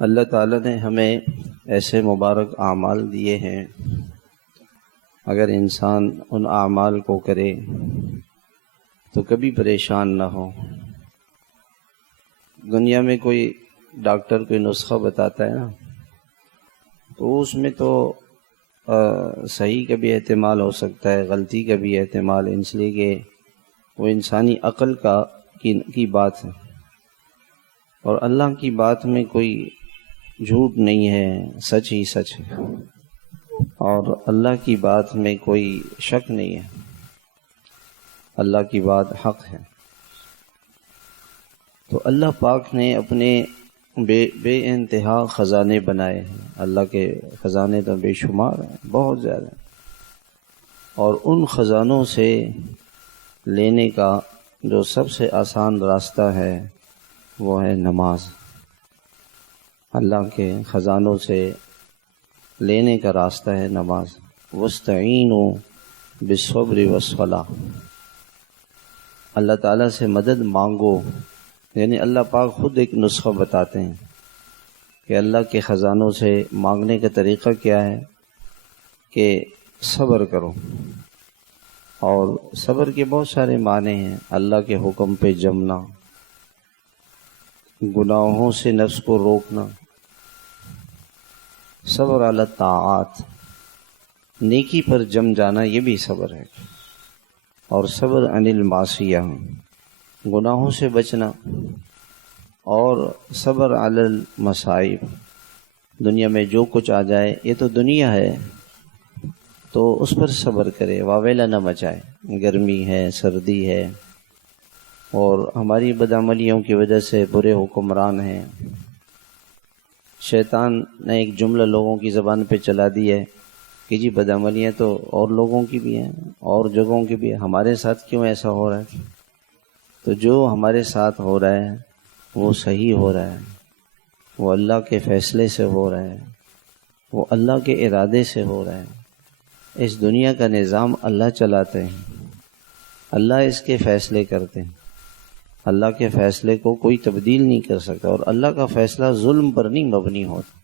اللہ تعالیٰ نے ہمیں ایسے مبارک اعمال دیے ہیں، اگر انسان ان اعمال کو کرے تو کبھی پریشان نہ ہو۔ دنیا میں کوئی ڈاکٹر کوئی نسخہ بتاتا ہے نا، تو اس میں تو صحیح کا بھی احتمال ہو سکتا ہے، غلطی کا بھی احتمال، اس لیے کہ وہ انسانی عقل کی بات ہے، اور اللہ کی بات میں کوئی جھوٹ نہیں ہے، سچ ہی سچ ہے، اور اللہ کی بات میں کوئی شک نہیں ہے، اللہ کی بات حق ہے۔ تو اللہ پاک نے اپنے بے انتہا خزانے بنائے ہیں، اللہ کے خزانے تو بے شمار ہیں، بہت زیادہ ہیں، اور ان خزانوں سے لینے کا جو سب سے آسان راستہ ہے وہ ہے نماز۔ اللہ کے خزانوں سے لینے کا راستہ ہے نماز۔ وَاسْتَعِینُوا بِالصَّبْرِ وَالصَّلَاةِ، اللہ تعالیٰ سے مدد مانگو، یعنی اللہ پاک خود ایک نسخہ بتاتے ہیں کہ اللہ کے خزانوں سے مانگنے کا طریقہ کیا ہے، کہ صبر کرو، اور صبر کے بہت سارے معنی ہیں۔ اللہ کے حکم پہ جمنا، گناہوں سے نفس کو روکنا، صبر علی الطاعات، نیکی پر جم جانا، یہ بھی صبر ہے، اور صبر عن المعصیہ، گناہوں سے بچنا، اور صبر علی المصائب، دنیا میں جو کچھ آ جائے، یہ تو دنیا ہے تو اس پر صبر کرے، واویلا نہ مچائے، گرمی ہے، سردی ہے، اور ہماری بدعملیوں کی وجہ سے برے حکمران ہیں۔ شیطان نے ایک جملہ لوگوں کی زبان پہ چلا دی ہے کہ جی بدعملیاں تو اور لوگوں کی بھی ہیں، اور جگہوں کی بھی ہیں، ہمارے ساتھ کیوں ایسا ہو رہا ہے؟ تو جو ہمارے ساتھ ہو رہا ہے وہ صحیح ہو رہا ہے، وہ اللہ کے فیصلے سے ہو رہا ہے، وہ اللہ کے ارادے سے ہو رہا ہے۔ اس دنیا کا نظام اللہ چلاتے ہیں، اللہ اس کے فیصلے کرتے ہیں، اللہ کے فیصلے کو کوئی تبدیل نہیں کر سکتا، اور اللہ کا فیصلہ ظلم پر نہیں مبنی ہوتا،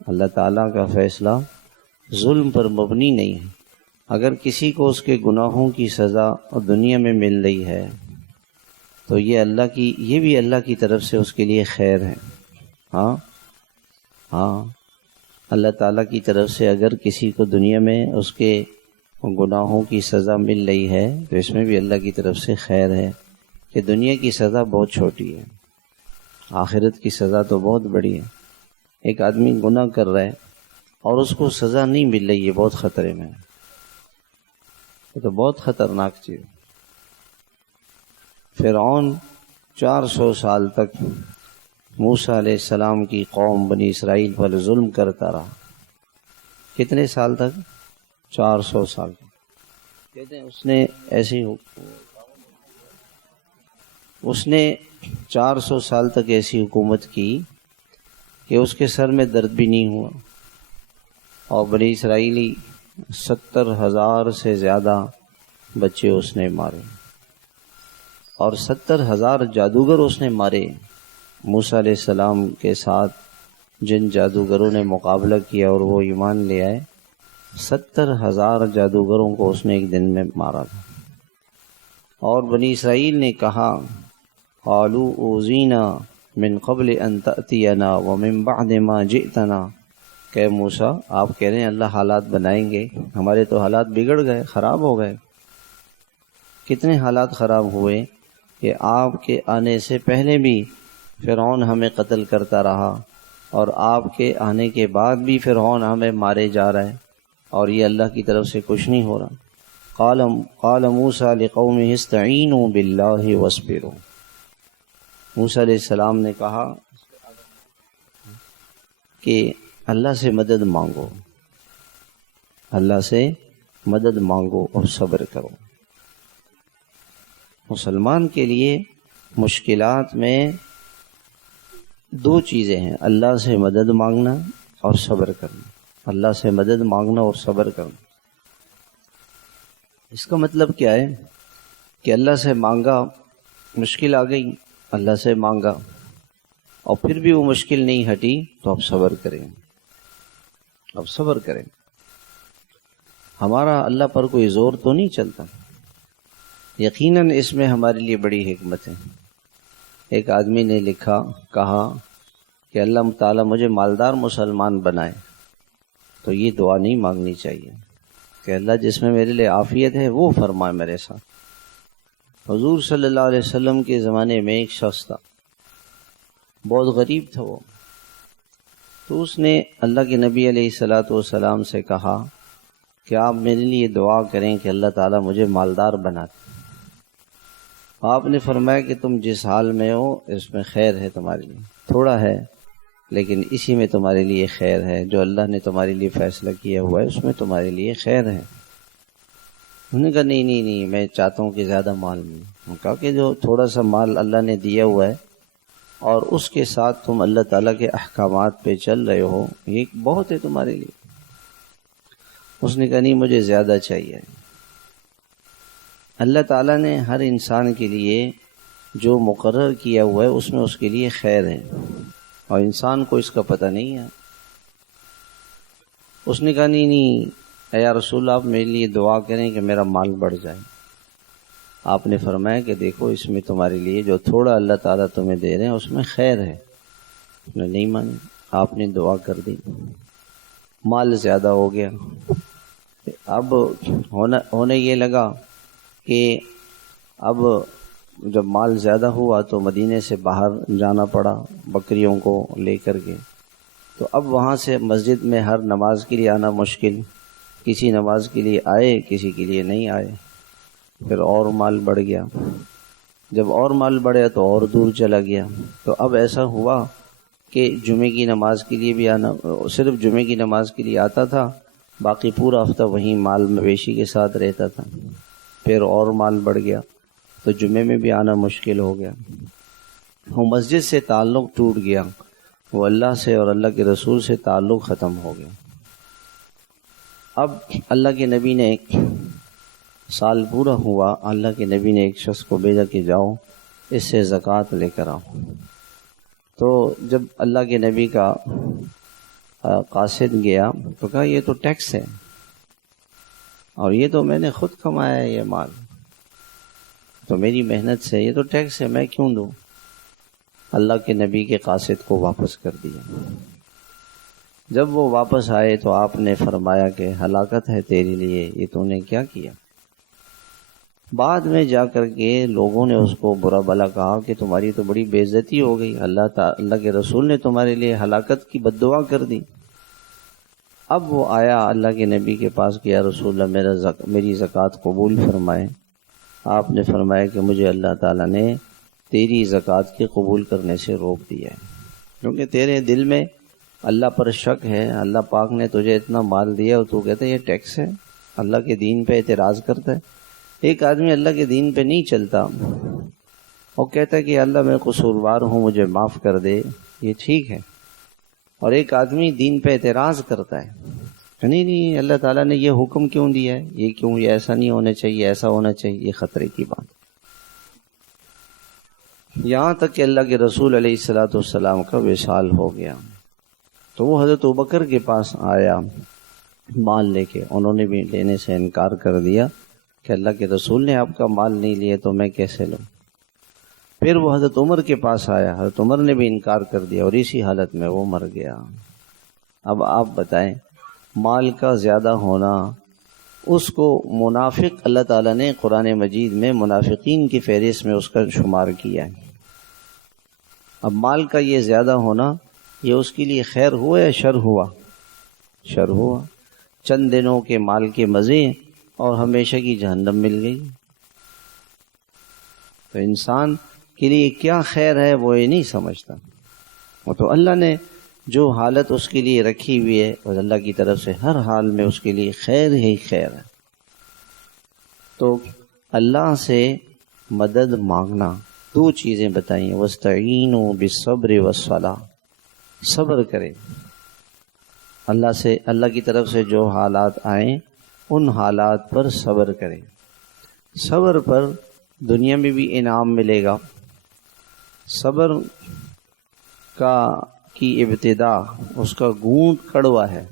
اللہ تعالیٰ کا فیصلہ ظلم پر مبنی نہیں ہے۔ اگر کسی کو اس کے گناہوں کی سزا دنیا میں مل رہی ہے تو یہ بھی اللہ کی طرف سے اس کے لیے خیر ہے۔ ہاں اللہ تعالیٰ کی طرف سے اگر کسی کو دنیا میں اس کے گناہوں کی سزا مل رہی ہے تو اس میں بھی اللہ کی طرف سے خیر ہے، کہ دنیا کی سزا بہت چھوٹی ہے، آخرت کی سزا تو بہت بڑی ہے۔ ایک آدمی گناہ کر رہا ہے اور اس کو سزا نہیں مل رہی ہے، بہت خطرے میں ہے، یہ تو بہت خطرناک چیز۔ فرعون 400 سال تک موسیٰ علیہ السلام کی قوم بنی اسرائیل پر ظلم کرتا رہا۔ کتنے سال تک؟ 400 سال تک۔ کہتے ہیں اس نے 400 سال تک ایسی حکومت کی کہ اس کے سر میں درد بھی نہیں ہوا، اور بنی اسرائیلی 70,000 سے زیادہ بچے اس نے مارے، اور 70,000 جادوگر اس نے مارے۔ موسیٰ علیہ السلام کے ساتھ جن جادوگروں نے مقابلہ کیا اور وہ ایمان لے آئے، 70,000 جادوگروں کو اس نے ایک دن میں مارا تھا۔ اور بنی اسرائیل نے کہا، قالوا اوذینا من قبل ان تأتینا ومن بعد ما جئتنا، کہ موسیٰ آپ کہہ رہے ہیں اللہ حالات بنائیں گے، ہمارے تو حالات بگڑ گئے، خراب ہو گئے۔ کتنے حالات خراب ہوئے کہ آپ کے آنے سے پہلے بھی فرعون ہمیں قتل کرتا رہا، اور آپ کے آنے کے بعد بھی فرعون ہمیں مارے جا رہا ہے، اور یہ اللہ کی طرف سے کچھ نہیں ہو رہا۔ قال موسیٰ لقومہ استعینوا باللہ واصبروا، موسیٰ علیہ السلام نے کہا کہ اللہ سے مدد مانگو، اللہ سے مدد مانگو اور صبر کرو۔ مسلمان کے لیے مشکلات میں دو چیزیں ہیں، اللہ سے مدد مانگنا اور صبر کرنا، اللہ سے مدد مانگنا اور صبر کرنا۔ اس کا مطلب کیا ہے کہ اللہ سے مانگا، مشکل آ گئی، اللہ سے مانگا، اور پھر بھی وہ مشکل نہیں ہٹی تو اب صبر کریں، اب صبر کریں۔ ہمارا اللہ پر کوئی زور تو نہیں چلتا، یقیناً اس میں ہمارے لیے بڑی حکمت ہے۔ ایک آدمی نے کہا کہ اللہ تعالیٰ مجھے مالدار مسلمان بنائے، تو یہ دعا نہیں مانگنی چاہیے کہ اللہ جس میں میرے لیے عافیت ہے وہ فرمائے میرے ساتھ۔ حضور صلی اللہ علیہ وسلم کے زمانے میں ایک شخص تھا، بہت غریب تھا وہ، تو اس نے اللہ کے نبی علیہ الصلاۃ والسلام سے کہا کہ آپ میرے لیے دعا کریں کہ اللہ تعالیٰ مجھے مالدار بنا دے۔ آپ نے فرمایا کہ تم جس حال میں ہو اس میں خیر ہے تمہارے لیے، تھوڑا ہے لیکن اسی میں تمہارے لیے خیر ہے، جو اللہ نے تمہارے لیے فیصلہ کیا ہوا ہے اس میں تمہارے لیے خیر ہے۔ انہوں نے کہا نہیں میں چاہتا ہوں کہ زیادہ مال ملے۔ انہوں نے کہا کہ جو تھوڑا سا مال اللہ نے دیا ہوا ہے اور اس کے ساتھ تم اللہ تعالیٰ کے احکامات پہ چل رہے ہو، یہ بہت ہے تمہارے لیے۔ اس نے کہا نہیں مجھے زیادہ چاہیے۔ اللہ تعالیٰ نے ہر انسان کے لیے جو مقرر کیا ہوا ہے اس میں اس کے لیے خیر ہے، اور انسان کو اس کا پتہ نہیں ہے۔ اس نے کہا نہیں اے یا رسول اللہ آپ میرے لیے دعا کریں کہ میرا مال بڑھ جائے۔ آپ نے فرمایا کہ دیکھو اس میں تمہارے لیے جو تھوڑا اللہ تعالیٰ تمہیں دے رہے ہیں اس میں خیر ہے۔ اس نے نہیں مانی، آپ نے دعا کر دی، مال زیادہ ہو گیا۔ اب ہونے یہ لگا کہ اب جب مال زیادہ ہوا تو مدینے سے باہر جانا پڑا بکریوں کو لے کر کے، تو اب وہاں سے مسجد میں ہر نماز کے لیے آنا مشکل، کسی نماز کے لیے آئے کسی کے لیے نہیں آئے، پھر اور مال بڑھ گیا، جب اور مال بڑھا تو اور دور چلا گیا، تو اب ایسا ہوا کہ جمعے کی نماز کے لیے بھی آنا، صرف جمعے کی نماز کے لیے آتا تھا، باقی پورا ہفتہ وہیں مال مویشی کے ساتھ رہتا تھا، پھر اور مال بڑھ گیا تو جمعے میں بھی آنا مشکل ہو گیا، وہ مسجد سے تعلق ٹوٹ گیا، وہ اللہ سے اور اللہ کے رسول سے تعلق ختم ہو گیا۔ اب اللہ کے نبی نے ایک سال پورا ہوا، اللہ کے نبی نے ایک شخص کو بھیجا کہ جاؤ اس سے زکوٰۃ لے کر آؤ۔ تو جب اللہ کے نبی کا قاصد گیا تو کہا یہ تو ٹیکس ہے اور یہ تو میں نے خود کمایا ہے، یہ مال تو میری محنت سے، یہ تو ٹیکس ہے میں کیوں دوں؟ اللہ کے نبی کے قاصد کو واپس کر دیا۔ جب وہ واپس آئے تو آپ نے فرمایا کہ ہلاکت ہے تیرے لیے، یہ تو نے کیا کیا؟ بعد میں جا کر کے لوگوں نے اس کو برا بھلا کہا کہ تمہاری تو بڑی بے عزتی ہو گئی، اللہ کے رسول نے تمہارے لیے ہلاکت کی بد دعا کر دی۔ اب وہ آیا اللہ کے نبی کے پاس کہ یا رسول اللہ میری زکوٰۃ قبول فرمائے۔ آپ نے فرمایا کہ مجھے اللہ تعالیٰ نے تیری زکوٰۃ کے قبول کرنے سے روک دیا ہے، کیونکہ تیرے دل میں اللہ پر شک ہے، اللہ پاک نے تجھے اتنا مال دیا اور تو کہتا ہے یہ ٹیکس ہے، اللہ کے دین پہ اعتراض کرتا ہے۔ ایک آدمی اللہ کے دین پہ نہیں چلتا اور کہتا ہے کہ اللہ میں قصوروار ہوں مجھے معاف کر دے، یہ ٹھیک ہے، اور ایک آدمی دین پہ اعتراض کرتا ہے نہیں اللہ تعالیٰ نے یہ حکم کیوں دیا ہے، یہ کیوں، یہ ایسا نہیں ہونا چاہیے، ایسا ہونا چاہیے، یہ خطرے کی بات۔ یہاں تک کہ اللہ کے رسول علیہ الصلاۃ والسلام کا وصال ہو گیا تو وہ حضرت ابوبکر کے پاس آیا مال لے کے، انہوں نے بھی لینے سے انکار کر دیا کہ اللہ کے رسول نے آپ کا مال نہیں لیا تو میں کیسے لوں۔ پھر وہ حضرت عمر کے پاس آیا، حضرت عمر نے بھی انکار کر دیا اور اسی حالت میں وہ مر گیا۔ اب آپ بتائیں مال کا زیادہ ہونا، اس کو منافق اللہ تعالیٰ نے قرآن مجید میں منافقین کی فہرست میں اس کا شمار کیا ہے۔ اب مال کا یہ زیادہ ہونا یہ اس کے لیے خیر ہوا یا شر ہوا؟ شر ہوا، چند دنوں کے مال کے مزے اور ہمیشہ کی جہنم مل گئی۔ تو انسان کے لیے کیا خیر ہے وہ یہ نہیں سمجھتا، وہ تو اللہ نے جو حالت اس کے لیے رکھی ہوئی ہے اور اللہ کی طرف سے ہر حال میں اس کے لیے خیر ہی خیر ہے۔ تو اللہ سے مدد مانگنا، دو چیزیں بتائیں، وَاسْتَعِینُوا بِالصَّبْرِ وَالصَّلَاةِ، صبر کرے اللہ سے، اللہ کی طرف سے جو حالات آئیں ان حالات پر صبر کریں۔ صبر پر دنیا میں بھی انعام ملے گا۔ صبر کی ابتدا، اس کا گونٹ کڑوا ہے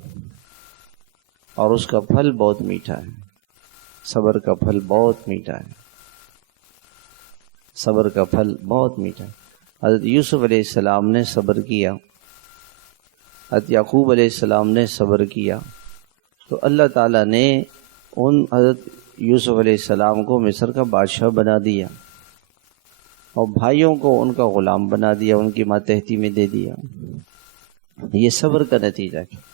اور اس کا پھل بہت میٹھا ہے۔ صبر کا پھل بہت میٹھا ہے، صبر کا پھل بہت میٹھا ہے۔ حضرت یوسف علیہ السلام نے صبر کیا، حضرت یعقوب علیہ السلام نے صبر کیا، تو اللہ تعالیٰ نے ان حضرت یوسف علیہ السلام کو مصر کا بادشاہ بنا دیا اور بھائیوں کو ان کا غلام بنا دیا، ان کی ماتحتی میں دے دیا۔ یہ صبر کا نتیجہ ہے۔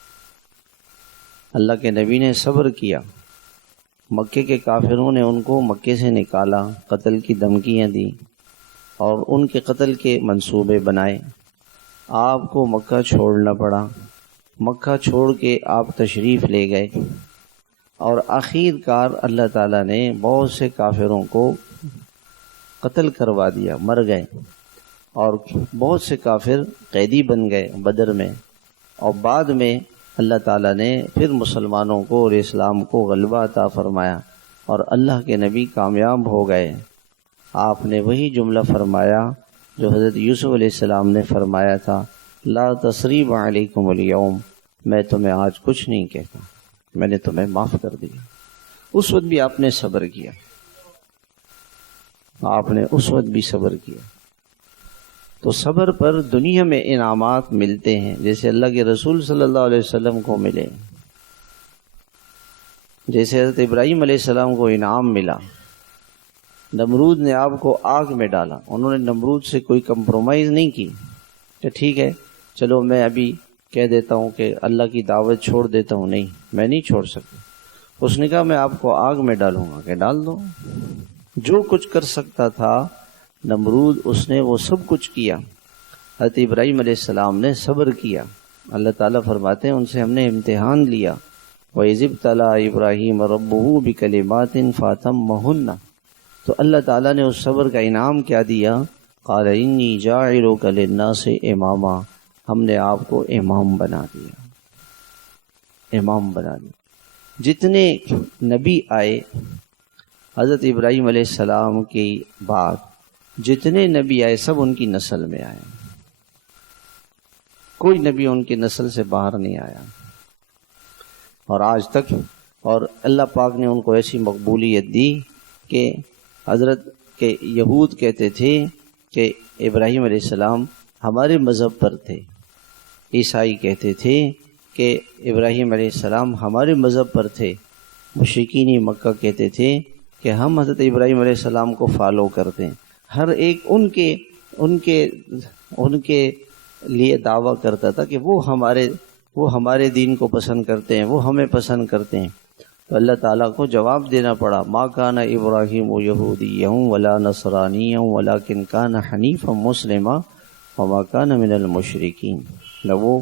اللہ کے نبی نے صبر کیا، مکے کے کافروں نے ان کو مکے سے نکالا، قتل کی دھمکیاں دی اور ان کے قتل کے منصوبے بنائے۔ آپ کو مکہ چھوڑنا پڑا، مکہ چھوڑ کے آپ تشریف لے گئے اور آخر کار اللہ تعالیٰ نے بہت سے کافروں کو قتل کروا دیا، مر گئے، اور بہت سے کافر قیدی بن گئے بدر میں، اور بعد میں اللہ تعالیٰ نے پھر مسلمانوں کو اور اسلام کو غلبہ عطا فرمایا اور اللہ کے نبی کامیاب ہو گئے۔ آپ نے وہی جملہ فرمایا جو حضرت یوسف علیہ السلام نے فرمایا تھا، لا تثریب علیکم اليوم، میں تمہیں آج کچھ نہیں کہتا، میں نے تمہیں معاف کر دیا۔ اس وقت بھی آپ نے صبر کیا، آپ نے اس وقت بھی صبر کیا۔ تو صبر پر دنیا میں انعامات ملتے ہیں، جیسے اللہ کے رسول صلی اللہ علیہ وسلم کو ملے، جیسے حضرت ابراہیم علیہ السلام کو انعام ملا۔ نمرود نے آپ کو آگ میں ڈالا، انہوں نے نمرود سے کوئی کمپرومائز نہیں کی کہ ٹھیک ہے چلو میں ابھی کہہ دیتا ہوں کہ اللہ کی دعوت چھوڑ دیتا ہوں، نہیں، میں نہیں چھوڑ سکتا۔ اس نے کہا میں آپ کو آگ میں ڈالوں گا، کہ ڈال دو۔ جو کچھ کر سکتا تھا نمرود، اس نے وہ سب کچھ کیا۔ حضرت ابراہیم علیہ السلام نے صبر کیا۔ اللہ تعالیٰ فرماتے ہیں ان سے ہم نے امتحان لیا، وَإِذِ ابْتَلَىٰ إِبْرَاهِيمَ رَبُّهُ بِكَلِمَاتٍ فَأَتَمَّهُنَّ، تو اللہ تعالیٰ نے اس صبر کا انعام کیا دیا، قَالَ إِنِّي جَاعِلُكَ لِلنَّاسِ إِمَامًا، ہم نے آپ کو امام بنا دیا، امام بنا دیا۔ جتنے نبی آئے حضرت ابراہیم علیہ السلام کی بعد، جتنے نبی آئے سب ان کی نسل میں آئے، کوئی نبی ان کی نسل سے باہر نہیں آیا، اور آج تک، اور اللہ پاک نے ان کو ایسی مقبولیت دی کہ حضرت کے یہود کہتے تھے کہ ابراہیم علیہ السلام ہمارے مذہب پر تھے، عیسائی کہتے تھے کہ ابراہیم علیہ السلام ہمارے مذہب پر تھے، مشرکین مکہ کہتے تھے کہ ہم حضرت ابراہیم علیہ السلام کو فالو کرتے ہیں۔ ہر ایک ان کے لیے دعویٰ کرتا تھا کہ وہ ہمارے دین کو پسند کرتے ہیں، وہ ہمیں پسند کرتے ہیں۔ تو اللہ تعالیٰ کو جواب دینا پڑا، ما کان ابراہیم یہودیا ولا نصرانیا ولکن کان حنیفا مسلما وما کان من المشرکین، نہ وہ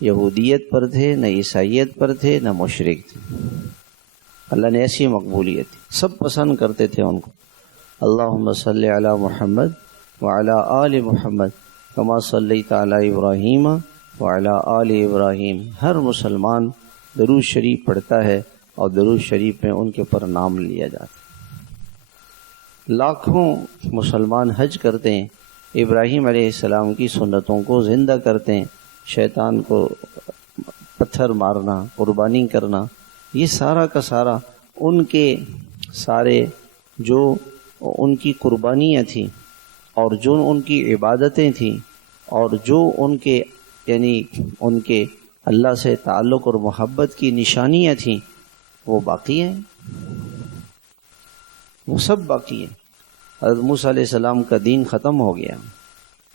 یہودیت پر تھے، نہ عیسائیت پر تھے، نہ مشرک تھے۔ اللہ نے ایسی مقبولیت دی، سب پسند کرتے تھے ان کو۔ اللہم صلی علی محمد وعلی آل محمد کما صلیت علی ابراہیم وعلی آل ابراہیم۔ ہر مسلمان درود شریف پڑھتا ہے اور درود شریف میں ان کے اوپر نام لیا جاتا ہے۔ لاکھوں مسلمان حج کرتے ہیں، ابراہیم علیہ السلام کی سنتوں کو زندہ کرتے ہیں، شیطان کو پتھر مارنا، قربانی کرنا، یہ سارا کا سارا ان کے سارے جو ان کی قربانیاں تھیں اور جو ان کی عبادتیں تھیں اور جو ان کے ان کے اللہ سے تعلق اور محبت کی نشانیاں تھیں، وہ باقی ہیں، وہ سب باقی ہیں۔ حضرت موسیٰ علیہ السلام کا دین ختم ہو گیا،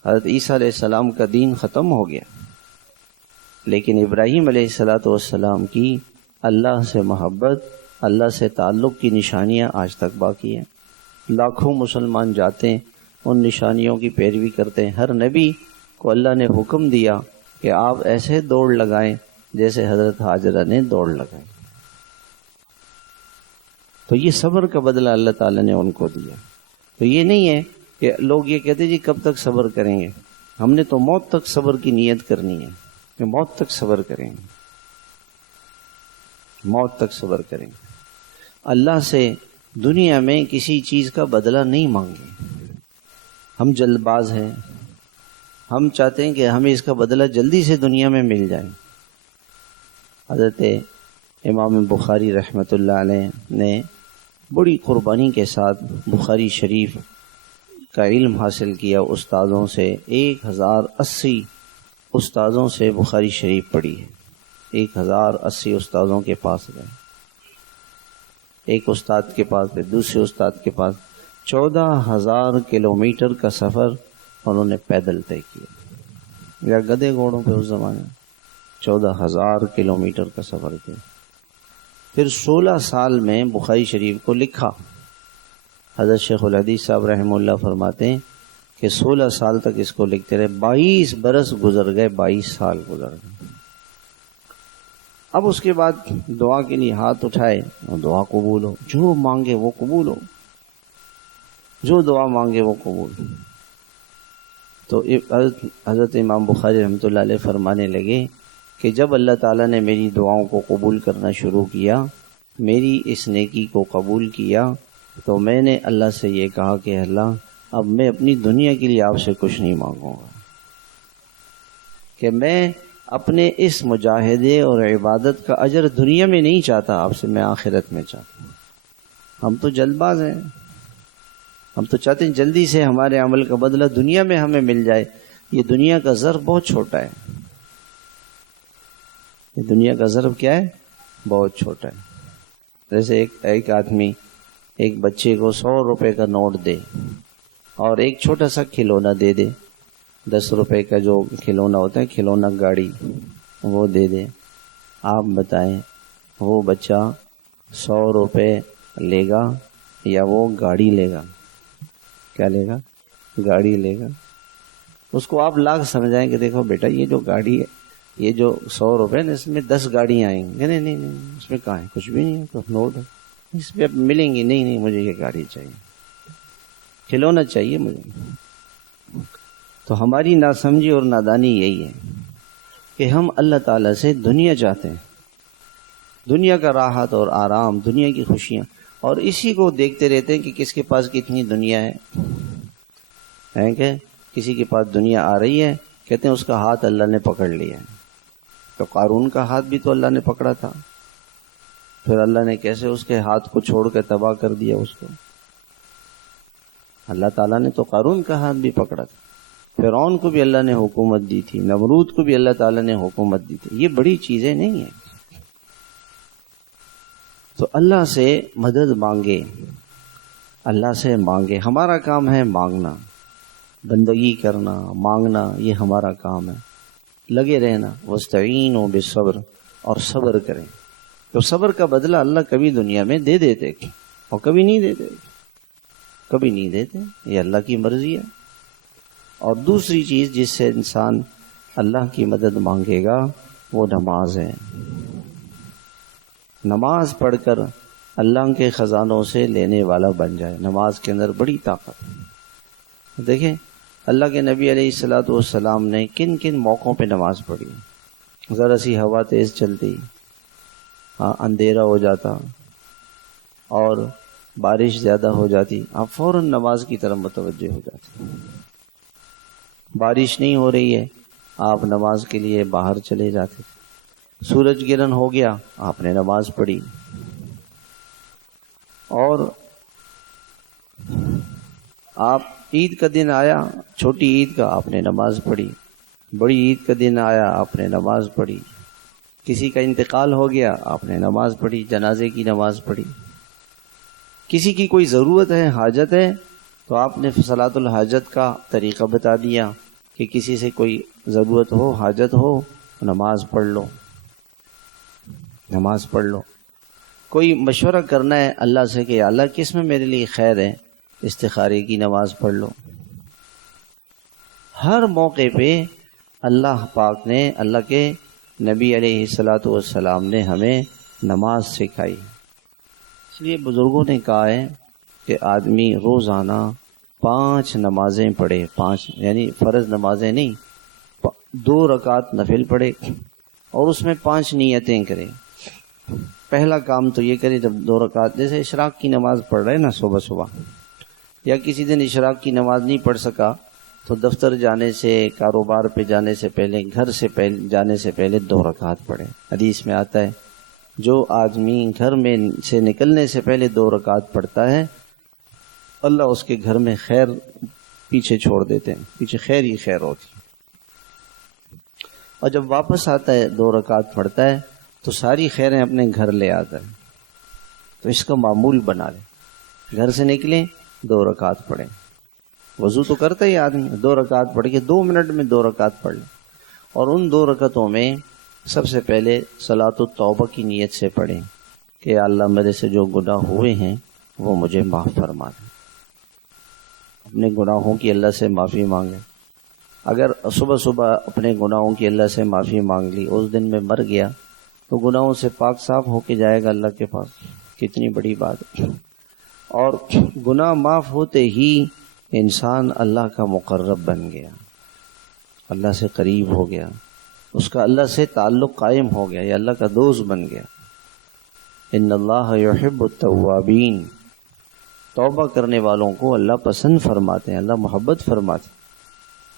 حضرت عیسیٰ علیہ السلام کا دین ختم ہو گیا، لیکن ابراہیم علیہ السلام کی اللہ سے محبت، اللہ سے تعلق کی نشانیاں آج تک باقی ہیں۔ لاکھوں مسلمان جاتے ہیں، ان نشانیوں کی پیروی کرتے ہیں۔ ہر نبی کو اللہ نے حکم دیا کہ آپ ایسے دوڑ لگائیں جیسے حضرت حاجرہ نے دوڑ لگائی۔ تو یہ صبر کا بدلہ اللہ تعالیٰ نے ان کو دیا۔ تو یہ نہیں ہے کہ لوگ یہ کہتے جی کب تک صبر کریں گے، ہم نے تو موت تک صبر کی نیت کرنی ہے کہ موت تک صبر کریں گے، موت تک صبر کریں گے۔ اللہ سے دنیا میں کسی چیز کا بدلہ نہیں مانگے۔ ہم جلد باز ہیں، ہم چاہتے ہیں کہ ہمیں اس کا بدلہ جلدی سے دنیا میں مل جائے۔ حضرت امام بخاری رحمۃ اللہ علیہ نے بڑی قربانی کے ساتھ بخاری شریف کا علم حاصل کیا، استادوں سے 1080 استادوں سے بخاری شریف پڑھی ہے۔ 1080 استادوں کے پاس گئے، ایک استاد کے پاس پھر دوسرے استاد کے پاس، 14,000 کلومیٹر کا سفر انہوں نے پیدل طے کیا، یا گدے گھوڑوں پہ اس زمانے میں 14,000 کلومیٹر کا سفر کیا۔ پھر 16 سال میں بخاری شریف کو لکھا۔ حضرت شیخ الحدیث صاحب رحمہ اللہ فرماتے ہیں کہ 16 سال تک اس کو لکھتے رہے، 22 برس گزر گئے، 22 سال گزر گئے۔ اب اس کے بعد دعا کے لیے ہاتھ اٹھائے اور دعا قبول ہو، جو مانگے وہ قبول ہو، جو دعا مانگے وہ قبول ہو۔ تو حضرت امام بخاری رحمۃ اللہ علیہ فرمانے لگے کہ جب اللہ تعالیٰ نے میری دعاؤں کو قبول کرنا شروع کیا، میری اس نیکی کو قبول کیا، تو میں نے اللہ سے یہ کہا کہ اللہ اب میں اپنی دنیا کے لیے آپ سے کچھ نہیں مانگوں گا، کہ میں اپنے اس مجاہدے اور عبادت کا اجر دنیا میں نہیں چاہتا آپ سے، میں آخرت میں چاہتا ہوں۔ ہم تو جلد باز ہیں، ہم تو چاہتے ہیں جلدی سے ہمارے عمل کا بدلہ دنیا میں ہمیں مل جائے۔ یہ دنیا کا ظرف بہت چھوٹا ہے، یہ دنیا کا ظرف کیا ہے؟ بہت چھوٹا ہے۔ جیسے ایک آدمی ایک بچے کو 100 روپے کا نوٹ دے اور ایک چھوٹا سا کھلونا دے دے، 10 روپے کا جو کھلونا ہوتا ہے، کھلونا گاڑی، وہ دے دے، آپ بتائیں وہ بچہ 100 روپے لے گا یا وہ گاڑی لے گا؟ کیا لے گا؟ گاڑی لے گا۔ اس کو آپ لاکھ سمجھائیں کہ دیکھو بیٹا یہ جو گاڑی ہے، یہ جو 100 روپے نا، اس میں 10 گاڑیاں آئیں گی۔ نہیں نہیں نہیں، اس میں کہاں ہے؟ کچھ بھی نہیں ہے، تو نوٹ ہے، اس پہ ملیں گی۔ نہیں نہیں، مجھے یہ گاڑی چاہیے، کھلونا چاہیے مجھے۔ تو ہماری ناسمجھی اور نادانی یہی ہے کہ ہم اللہ تعالیٰ سے دنیا چاہتے ہیں، دنیا کا راحت اور آرام، دنیا کی خوشیاں، اور اسی کو دیکھتے رہتے ہیں کہ کس کے پاس کتنی دنیا ہے کہ کسی کے پاس دنیا آ رہی ہے، کہتے ہیں اس کا ہاتھ اللہ نے پکڑ لیا ہے۔ تو قارون کا ہاتھ بھی تو اللہ نے پکڑا تھا، پھر اللہ نے کیسے اس کے ہاتھ کو چھوڑ کے تباہ کر دیا اس کو۔ اللہ تعالیٰ نے تو قارون کا ہاتھ بھی پکڑا تھا، فرعون کو بھی اللہ نے حکومت دی تھی، نمرود کو بھی اللہ تعالیٰ نے حکومت دی تھی۔ یہ بڑی چیزیں نہیں ہیں۔ تو اللہ سے مدد مانگے، اللہ سے مانگے۔ ہمارا کام ہے مانگنا، بندگی کرنا، مانگنا، یہ ہمارا کام ہے۔ لگے رہنا، وَاسْتَعِينُوا بِالصَّبْرِ، اور صبر کریں۔ تو صبر کا بدلہ اللہ کبھی دنیا میں دے دیتے اور کبھی نہیں دیتے، کبھی نہیں دیتے، یہ اللہ کی مرضی ہے۔ اور دوسری چیز جس سے انسان اللہ کی مدد مانگے گا وہ نماز ہے۔ نماز پڑھ کر اللہ کے خزانوں سے لینے والا بن جائے۔ نماز کے اندر بڑی طاقت ہے۔ دیکھیں اللہ کے نبی علیہ الصلوۃ والسلام نے کن کن موقعوں پہ نماز پڑھی۔ ذرا سی ہوا تیز چلتی، اندھیرا ہو جاتا اور بارش زیادہ ہو جاتی، آپ فوراً نماز کی طرف متوجہ ہو جاتے۔ بارش نہیں ہو رہی ہے، آپ نماز کے لیے باہر چلے جاتے۔ سورج گرہن ہو گیا، آپ نے نماز پڑھی۔ اور آپ عید کا دن آیا، چھوٹی عید کا، آپ نے نماز پڑھی۔ بڑی عید کا دن آیا، آپ نے نماز پڑھی۔ کسی کا انتقال ہو گیا، آپ نے نماز پڑھی، جنازے کی نماز پڑھی۔ کسی کی کوئی ضرورت ہے، حاجت ہے، تو آپ نے صلاۃ الحاجت کا طریقہ بتا دیا کہ کسی سے کوئی ضرورت ہو، حاجت ہو، نماز پڑھ لو، نماز پڑھ لو۔ کوئی مشورہ کرنا ہے اللہ سے کہ اللہ کس میں میرے لیے خیر ہے، استخارے کی نماز پڑھ لو۔ ہر موقع پہ اللہ پاک نے، اللہ کے نبی علیہ الصلوۃ والسلام نے ہمیں نماز سکھائی۔ اس لیے بزرگوں نے کہا ہے کہ آدمی روزانہ 5 نمازیں پڑھے، 5 یعنی فرض نمازیں نہیں، 2 رکعت نفل پڑھے اور اس میں 5 نیتیں کرے۔ پہلا کام تو یہ کرے جب 2 رکعت، جیسے اشراق کی نماز پڑھ رہے نا صبح صبح، یا کسی دن اشراق کی نماز نہیں پڑھ سکا تو دفتر جانے سے، کاروبار پہ جانے سے پہلے، گھر سے جانے سے پہلے 2 رکعت پڑھے۔ حدیث میں آتا ہے جو آدمی گھر میں سے نکلنے سے پہلے 2 رکعت پڑھتا ہے، اللہ اس کے گھر میں خیر پیچھے چھوڑ دیتے ہیں، پیچھے خیر ہی خیر ہوتی۔ اور جب واپس آتا ہے 2 رکعت پڑھتا ہے تو ساری خیریں اپنے گھر لے آتا ہے۔ تو اس کا معمول بنا لیں، گھر سے نکلیں 2 رکعت پڑھیں۔ وضو تو کرتا ہی آدمی، 2 رکعت پڑھ کے 2 منٹ میں 2 رکعت پڑھ لیں، اور ان 2 رکعتوں میں سب سے پہلے صلاۃ التوبہ کی نیت سے پڑھیں کہ یا اللہ میرے سے جو گناہ ہوئے ہیں وہ مجھے معاف فرما دیں۔ اپنے گناہوں کی اللہ سے معافی مانگیں۔ اگر صبح صبح اپنے گناہوں کی اللہ سے معافی مانگ لی، اس دن میں مر گیا تو گناہوں سے پاک صاف ہو کے جائے گا اللہ کے پاس، کتنی بڑی بات ہے۔ اور گناہ معاف ہوتے ہی انسان اللہ کا مقرب بن گیا، اللہ سے قریب ہو گیا، اس کا اللہ سے تعلق قائم ہو گیا، یہ اللہ کا دوست بن گیا۔ ان اللہ یحب التوابین، توبہ کرنے والوں کو اللہ پسند فرماتے ہیں، اللہ محبت فرماتے ہیں۔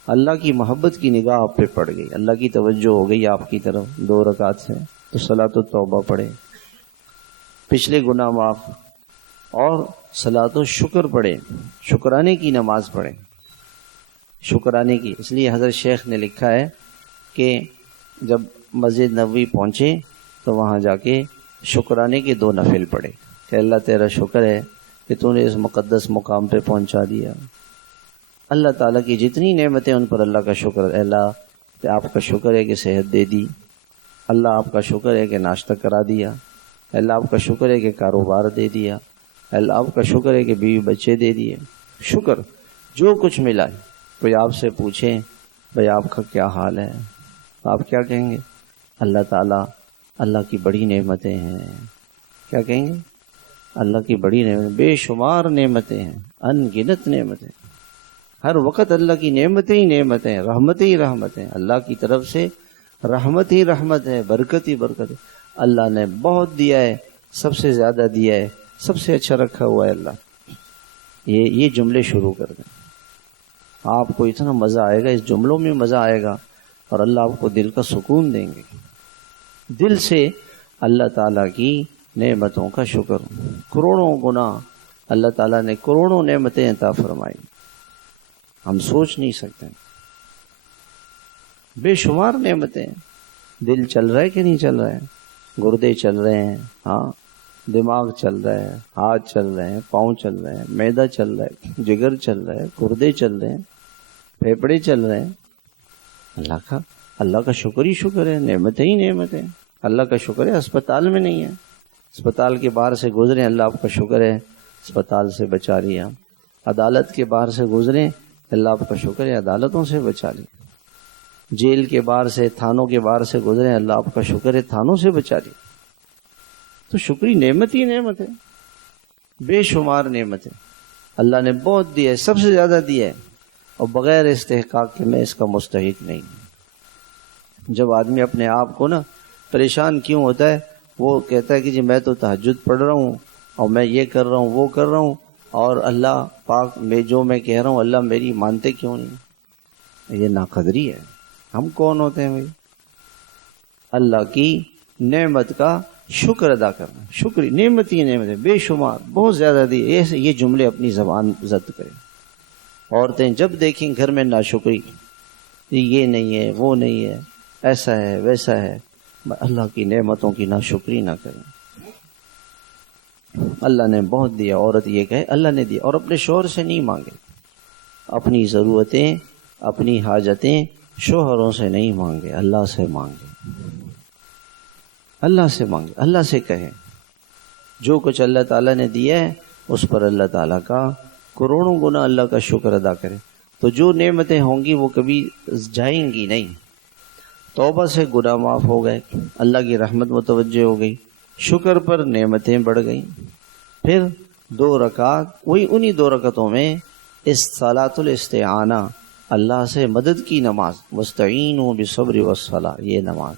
اللہ کی محبت کی نگاہ آپ پہ پڑ گئی، اللہ کی توجہ ہو گئی آپ کی طرف 2 رکعت سے، تو صلاۃ التوبہ پڑھے، پچھلے گناہ معاف، اور صلاۃ الشکر پڑھے، شکرانے کی نماز پڑھے، شکرانے کی۔ اس لیے حضرت شیخ نے لکھا ہے کہ جب مسجد نبوی پہنچے تو وہاں جا کے شکرانے کے 2 نفل پڑھے کہ اللہ تیرا شکر ہے کہ تو نے اس مقدس مقام پہ پہنچا دیا۔ اللہ تعالیٰ کی جتنی نعمتیں ان پر اللہ کا شکر ہے۔ اللہ آپ کا شکر ہے کہ صحت دے دی، اللہ آپ کا شکر ہے کہ ناشتہ کرا دیا، اللہ آپ کا شکر ہے کہ کاروبار دے دیا، اللہ آپ کا شکر ہے کہ بیوی بچے دے دیے۔ شکر جو کچھ ملا ہے۔ کوئی آپ سے پوچھے بھائی آپ کا کیا حال ہے، آپ کیا کہیں گے؟ اللہ تعالیٰ، اللہ کی بڑی نعمتیں ہیں۔ کیا کہیں گے؟ اللہ کی بڑی نعمتیں، بے شمار نعمتیں ہیں، ان گنت نعمتیں، ہر وقت اللہ کی نعمتیں ہی نعمتیں، رحمتیں ہی رحمتیں، اللہ کی طرف سے رحمت ہی رحمت ہے، برکت ہی برکت ہے۔ اللہ نے بہت دیا ہے، سب سے زیادہ دیا ہے، سب سے اچھا رکھا ہوا ہے اللہ۔ یہ جملے شروع کر دیں، آپ کو اتنا مزہ آئے گا، اس جملوں میں مزہ آئے گا، اور اللہ آپ کو دل کا سکون دیں گے۔ دل سے اللہ تعالیٰ کی نعمتوں کا شکر۔ کروڑوں گنا اللہ تعالیٰ نے کروڑوں نعمتیں عطا فرمائی، ہم سوچ نہیں سکتے، بے شمار نعمتیں۔ دل چل رہا ہے کہ نہیں چل رہا ہے؟ گردے چل رہے ہیں، ہاں، دماغ چل رہا ہے، ہاتھ چل رہے ہیں، پاؤں چل رہے ہیں، معدہ چل رہا ہے، جگر چل رہا ہے، گردے چل رہے ہیں، پھیپھڑے چل رہے ہیں۔ اللہ کا شکر ہی شکر ہے، نعمتیں ہی نعمتیں۔ اللہ کا شکر ہے اسپتال میں نہیں ہے، اسپتال کے باہر سے گزریں، اللہ آپ کا شکر ہے اسپتال سے بچا لیا۔ عدالت کے باہر سے گزریں، اللہ آپ کا شکر ہے عدالتوں سے بچا لیا۔ جیل کے باہر سے، تھانوں کے باہر سے گزریں، اللہ آپ کا شکر ہے تھانوں سے بچا لیا۔ تو شکری نعمت ہی نعمت ہے، بے شمار نعمتیں اللہ نے بہت دیا ہے، سب سے زیادہ دیا ہے، اور بغیر استحقاق کے میں اس کا مستحق نہیں۔ جب آدمی اپنے آپ کو نا پریشان کیوں ہوتا ہے، وہ کہتا ہے کہ جی میں تو تہجد پڑھ رہا ہوں اور میں یہ کر رہا ہوں وہ کر رہا ہوں، اور اللہ پاک میں جو میں کہہ رہا ہوں اللہ میری مانتے کیوں نہیں؟ یہ ناقدری ہے۔ ہم کون ہوتے ہیں بھائی؟ اللہ کی نعمت کا شکر ادا کرنا، شکر نعمت ہی نعمت ہے، بے شمار، بہت زیادہ دی۔ یہ جملے اپنی زبان ضبط کریں۔ عورتیں جب دیکھیں گھر میں ناشکری، یہ نہیں ہے وہ نہیں ہے، ایسا ہے ویسا ہے، اللہ کی نعمتوں کی ناشکری نہ کریں۔ اللہ نے بہت دیا، عورت یہ کہے اللہ نے دیا، اور اپنے شوہر سے نہیں مانگے، اپنی ضرورتیں اپنی حاجتیں شوہروں سے نہیں مانگے، اللہ سے مانگے، اللہ سے مانگے، اللہ سے کہیں۔ جو کچھ اللہ تعالیٰ نے دیا ہے اس پر اللہ تعالیٰ کا کروڑوں گنا اللہ کا شکر ادا کرے، تو جو نعمتیں ہوں گی وہ کبھی جائیں گی نہیں۔ توبہ سے گناہ معاف ہو گئے، اللہ کی رحمت متوجہ ہو گئی، شکر پر نعمتیں بڑھ گئیں۔ پھر 2 رکعت، وہی انہی 2 رکعتوں میں صلاۃ الاستعانہ، اللہ سے مدد کی نماز، واستعینوا بالصبر والصلاۃ، یہ نماز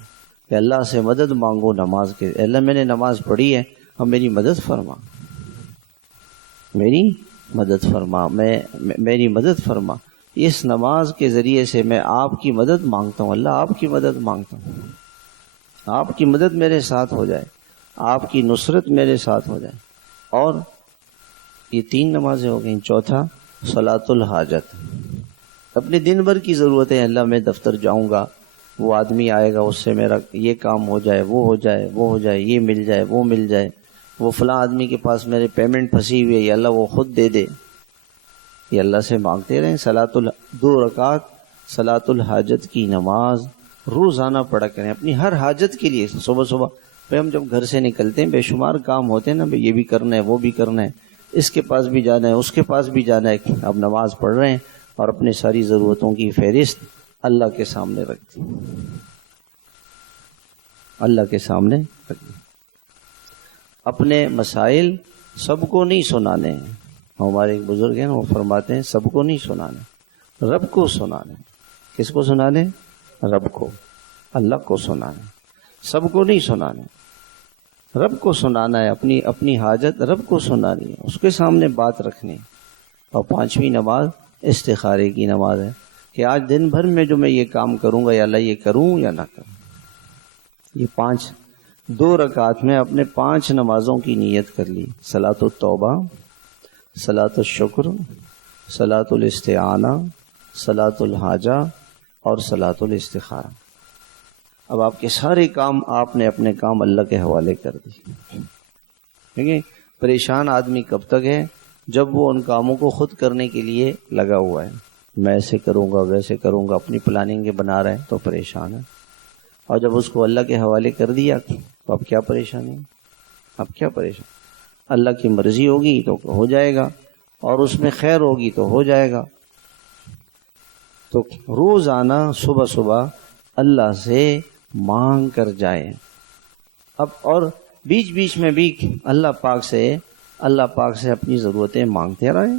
کہ اللہ سے مدد مانگو نماز کے، اللہ میں نے نماز پڑھی ہے، اب میری مدد فرما، میری مدد فرما، میری مدد فرما۔ اس نماز کے ذریعے سے میں آپ کی مدد مانگتا ہوں، اللہ آپ کی مدد مانگتا ہوں، آپ کی مدد میرے ساتھ ہو جائے، آپ کی نصرت میرے ساتھ ہو جائے۔ اور یہ 3 نمازیں ہو گئیں۔ چوتھا صلاۃ الحاجت، اپنے دن بھر کی ضرورتیں، اللہ میں دفتر جاؤں گا، وہ آدمی آئے گا، اس سے میرا یہ کام ہو جائے، وہ ہو جائے، وہ ہو جائے، یہ مل جائے، وہ مل جائے، وہ فلاں آدمی کے پاس میرے پیمنٹ پھنسی ہوئی ہے، یا اللہ وہ خود دے دے، یہ اللہ سے مانگتے رہیں۔ 2 رکعت صلاۃ الحاجت کی نماز روزانہ پڑھا کریں اپنی ہر حاجت کے لیے۔ صبح صبح پھر ہم جب گھر سے نکلتے ہیں بے شمار کام ہوتے ہیں نا، یہ بھی کرنا ہے، وہ بھی کرنا ہے، اس کے پاس بھی جانا ہے، اس کے پاس بھی جانا ہے، اب نماز پڑھ رہے ہیں اور اپنے ساری ضرورتوں کی فہرست اللہ کے سامنے رکھ دی، اللہ کے سامنے رکھ دی۔ اپنے مسائل سب کو نہیں سنانے ہیں، ہمارے ایک بزرگ ہیں وہ فرماتے ہیں سب کو نہیں سنانے، رب کو سنانے۔ کس کو سنانے؟ رب کو، اللہ کو سنانے، سب کو نہیں سنانے، رب کو سنانا ہے، اپنی حاجت رب کو سنانی ہے، اس کے سامنے بات رکھنی۔ اور 5ویں نماز استخارے کی نماز ہے کہ آج دن بھر میں جو میں یہ کام کروں گا یا اللہ یہ کروں یا نہ کروں۔ یہ 2 رکعت میں اپنے 5 نمازوں کی نیت کر لی، صلاۃ التوبہ، صلاۃ الشکر، صلاۃ الاستعانہ، صلاۃ الحاجہ اور صلاۃ الاستخارہ۔ اب آپ کے سارے کام، آپ نے اپنے کام اللہ کے حوالے کر دی۔ دیکھیں پریشان آدمی کب تک ہے؟ جب وہ ان کاموں کو خود کرنے کے لیے لگا ہوا ہے، میں ایسے کروں گا ویسے کروں گا، اپنی پلاننگ بنا رہے ہیں تو پریشان ہے۔ اور جب اس کو اللہ کے حوالے کر دیا تو اب کیا پریشانی؟ اب کیا پریشان؟ اللہ کی مرضی ہوگی تو ہو جائے گا، اور اس میں خیر ہوگی تو ہو جائے گا۔ تو روزانہ صبح صبح اللہ سے مانگ کر جائیں۔ اب اور بیچ بیچ میں بھی اللہ پاک سے اپنی ضرورتیں مانگتے رہیں۔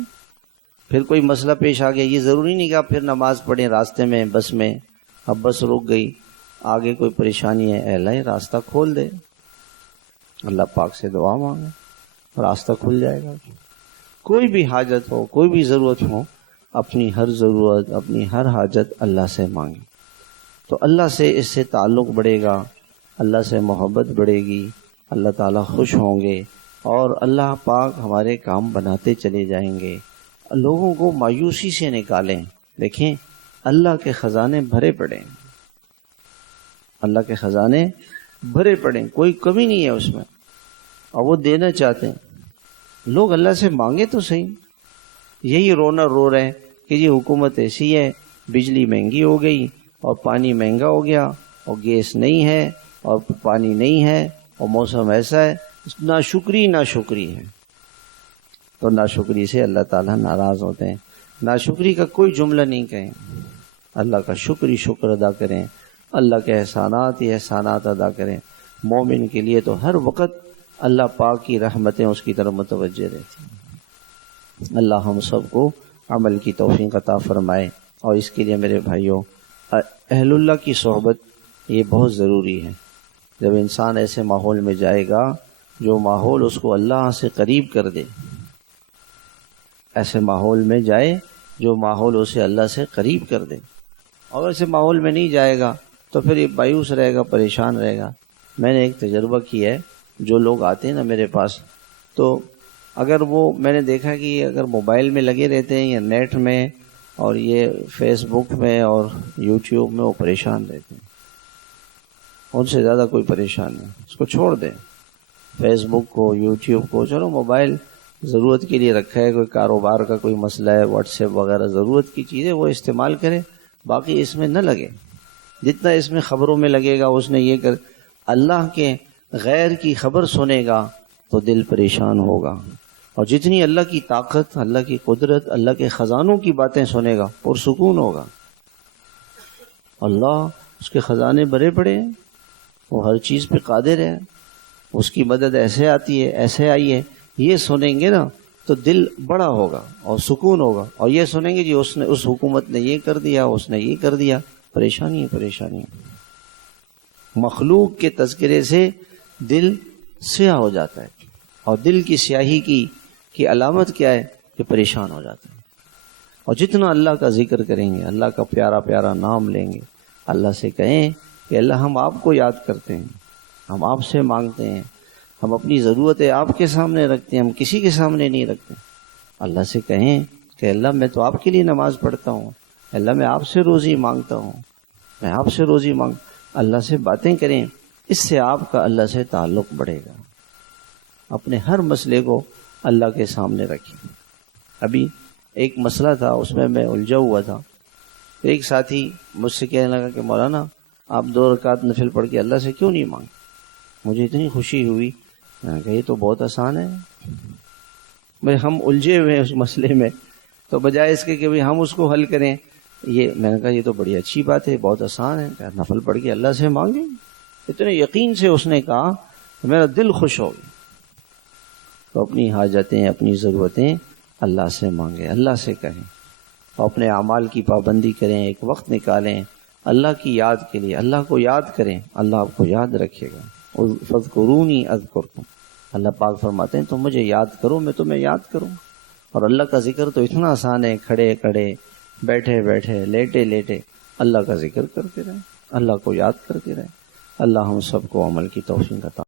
پھر کوئی مسئلہ پیش آ گیا، یہ ضروری نہیں کہ آپ پھر نماز پڑھیں راستے میں، بس میں، اب بس رک گئی، آگے کوئی پریشانی ہے، اے اللہ راستہ کھول دے، اللہ پاک سے دعا مانگے، راستہ کھل جائے گا۔ کوئی بھی حاجت ہو، کوئی بھی ضرورت ہو، اپنی ہر ضرورت، اپنی ہر حاجت اللہ سے مانگے، تو اللہ سے اس سے تعلق بڑھے گا، اللہ سے محبت بڑھے گی، اللہ تعالیٰ خوش ہوں گے، اور اللہ پاک ہمارے کام بناتے چلے جائیں گے۔ لوگوں کو مایوسی سے نکالیں۔ دیکھیں اللہ کے خزانے بھرے پڑے ہیں، اللہ کے خزانے بھرے پڑے ہیں، کوئی کمی نہیں ہے اس میں، اور وہ دینا چاہتے ہیں۔ لوگ اللہ سے مانگے تو صحیح۔ یہی رونا رو رہے ہیں کہ یہ حکومت ایسی ہے، بجلی مہنگی ہو گئی، اور پانی مہنگا ہو گیا، اور گیس نہیں ہے، اور پانی نہیں ہے، اور موسم ایسا ہے، ناشکری ہے۔ تو ناشکری سے اللہ تعالیٰ ناراض ہوتے ہیں۔ ناشکری کا کوئی جملہ نہیں کہیں، اللہ کا شکر ادا کریں، اللہ کے احسانات ہی احسانات ادا کریں۔ مومن کے لیے تو ہر وقت اللہ پاک کی رحمتیں اس کی طرف متوجہ رہتی ہیں۔ اللہ ہم سب کو عمل کی توفیق عطا فرمائے، اور اس کے لیے میرے بھائیوں اہل اللہ کی صحبت یہ بہت ضروری ہے۔ جب انسان ایسے ماحول میں جائے گا جو ماحول اس کو اللہ سے قریب کر دے، ایسے ماحول میں جائے جو ماحول اسے اللہ سے قریب کر دے، اور ایسے ماحول میں نہیں جائے گا تو پھر یہ مایوس رہے گا، پریشان رہے گا۔ میں نے ایک تجربہ کیا ہے، جو لوگ آتے ہیں نا میرے پاس، تو اگر میں نے دیکھا کہ اگر موبائل میں لگے رہتے ہیں یا نیٹ میں اور یہ فیس بک میں اور یوٹیوب میں، وہ پریشان رہتے ہیں، ان سے زیادہ کوئی پریشان نہیں۔ اس کو چھوڑ دیں، فیس بک کو، یوٹیوب کو، چلو موبائل ضرورت کے لیے رکھا ہے، کوئی کاروبار کا کوئی مسئلہ ہے، واٹس ایپ وغیرہ ضرورت کی چیزیں وہ استعمال کرے، باقی اس میں نہ لگے۔ جتنا اس میں خبروں میں لگے گا، اس نے یہ کر، اللہ کے غیر کی خبر سنے گا تو دل پریشان ہوگا، اور جتنی اللہ کی طاقت، اللہ کی قدرت، اللہ کے خزانوں کی باتیں سنے گا پرسکون ہوگا۔ اللہ اس کے خزانے بڑے بڑے ہیں، وہ ہر چیز پہ قادر ہے، اس کی مدد ایسے آتی ہے، ایسے آئی ہے، یہ سنیں گے نا تو دل بڑا ہوگا اور سکون ہوگا۔ اور یہ سنیں گے جی اس حکومت نے یہ کر دیا، اس نے یہ کر دیا، پریشانی پریشانی۔ مخلوق کے تذکرے سے دل سیاہ ہو جاتا ہے، اور دل کی سیاہی کی علامت کیا ہے؟ کہ پریشان ہو جاتا ہے۔ اور جتنا اللہ کا ذکر کریں گے، اللہ کا پیارا پیارا نام لیں گے، اللہ سے کہیں کہ اللہ ہم آپ کو یاد کرتے ہیں، ہم آپ سے مانگتے ہیں، ہم اپنی ضرورتیں آپ کے سامنے رکھتے ہیں، ہم کسی کے سامنے نہیں رکھتے۔ اللہ سے کہیں کہ اللہ میں تو آپ کے لیے نماز پڑھتا ہوں، اللہ میں آپ سے روزی مانگتا ہوں، میں آپ سے روزی اللہ سے باتیں کریں، اس سے آپ کا اللہ سے تعلق بڑھے گا۔ اپنے ہر مسئلے کو اللہ کے سامنے رکھیں۔ ابھی ایک مسئلہ تھا، اس میں الجھا ہوا تھا، تو ایک ساتھی مجھ سے کہنے لگا کہ مولانا آپ 2 رکعت نفل پڑھ کے اللہ سے کیوں نہیں مانگتے؟ مجھے اتنی خوشی ہوئی، میں نے کہا یہ تو بہت آسان ہے، ہم الجھے ہوئے ہیں اس مسئلے میں، تو بجائے اس کے کہ ہم اس کو حل کریں، میں نے کہا یہ تو بڑی اچھی بات ہے، بہت آسان ہے، کہ نفل پڑھ کے اللہ سے مانگیں۔ اتنے یقین سے اس نے کہا کہ میرا دل خوش ہو گیا۔ تو اپنی حاجتیں، اپنی ضرورتیں اللہ سے مانگیں، اللہ سے کہیں، اور اپنے اعمال کی پابندی کریں، ایک وقت نکالیں اللہ کی یاد کے لیے، اللہ کو یاد کریں، اللہ آپ کو یاد رکھے گا۔ فَاذْكُرُونِي أَذْكُرْكُمْ، اللہ پاک فرماتے ہیں تم مجھے یاد کرو، میں تمہیں یاد کروں۔ اور اللہ کا ذکر تو اتنا آسان ہے، کھڑے کھڑے، بیٹھے بیٹھے، لیٹے لیٹے اللہ کا ذکر کرتے رہیں، اللہ کو یاد کرتے رہیں۔ اللہ ہم سب کو عمل کی توفیق عطا